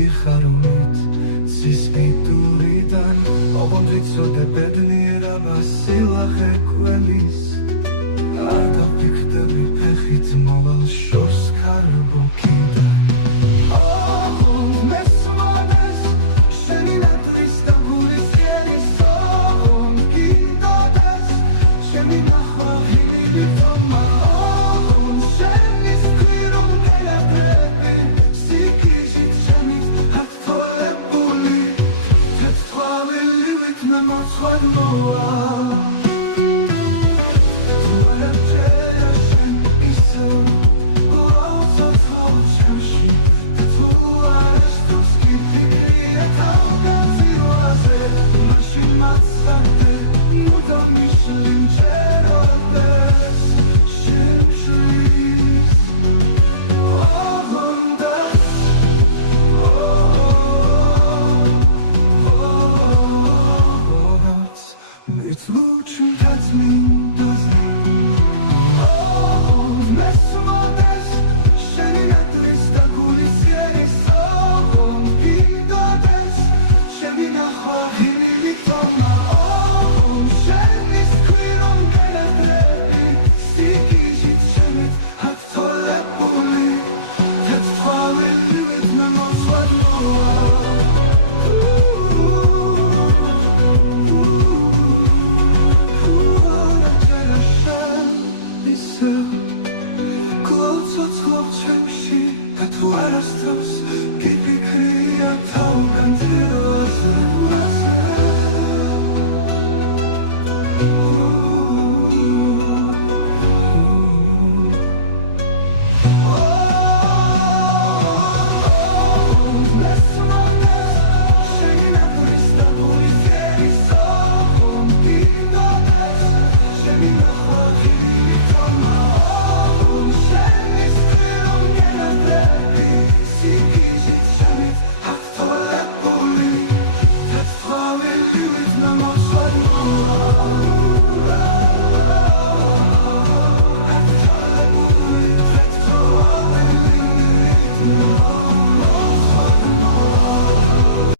სიხარულით ცის მიდურიდან ოღონდ ვიცოდე ბედნიერა მასილახე კველის არ დაფიქრდები ფეხით მოვალ შორს ქარბუქიდან ოღონდ მესმოდეს შენი ნატრის და გულის ერის ოღონდ გინდოდეს შენი ნახვა ჰილი თომა ოღონდ შენი სკვირულ გელაბრები სიკიჟით შენით ათოლებული თეთრ თვალილივით მე მოწვად მოვა